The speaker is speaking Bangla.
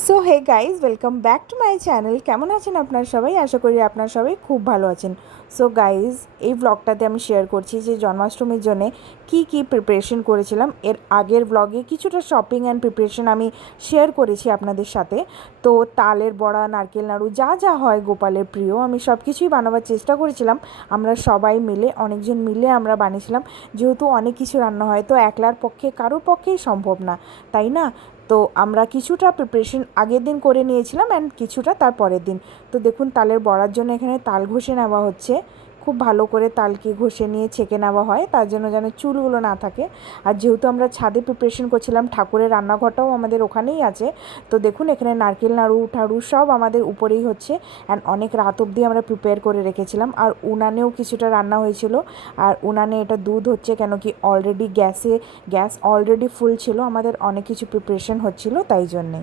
So hey guys, welcome back to my channel. কেমন আছেন আপনার সবাই? আশা করি আপনার সবাই খুব ভালো আছেন। সো গাইজ, এই ব্লগটাতে আমি শেয়ার করছি যে জন্মাষ্টমীর জন্যে কী প্রিপারেশন করেছিলাম। এর আগের ব্লগে কিছুটা শপিং অ্যান্ড প্রিপারেশন আমি শেয়ার করেছি আপনাদের সাথে। তো তালের বড়া, নারকেল নাড়ু, যা যা হয় গোপালের প্রিয়, আমি সব কিছুই বানাবার চেষ্টা করেছিলাম। আমরা সবাই মিলে, অনেকজন মিলে আমরা বানিয়েছিলাম। যেহেতু অনেক কিছু রান্না হয়, তো একলার পক্ষে কারোর পক্ষেই সম্ভব না, তাই না? তো আমরা কিছুটা প্রিপারেশন আগের দিন করে নিয়েছিলাম অ্যান্ড কিছুটা তার পরের দিন। তো দেখুন, তালের বড়ার জন্য এখানে তাল ঘষে নেওয়া হচ্ছে। খুব ভালো করে তালকে ঘষে নিয়ে ছেঁকে নেওয়া হয়, তার জন্য যেন চুলগুলো না থাকে। আর যেহেতু আমরা ছাদে প্রিপারেশন করছিলাম, ঠাকুরের রান্নাঘরটাও আমাদের ওখানেই আছে। তো দেখুন, এখানে নারকেল নাড়ু ঠাড়ু সব আমাদের উপরেই হচ্ছে। অ্যান্ড অনেক রাত অবধি আমরা প্রিপেয়ার করে রেখেছিলাম। আর উনানেও কিছুটা রান্না হয়েছিল। আর উনানে এটা দুধ হচ্ছে, কেন কি অলরেডি গ্যাস অলরেডি ফুল ছিল, আমাদের অনেক কিছু প্রিপারেশন হচ্ছিল তাই জন্যে।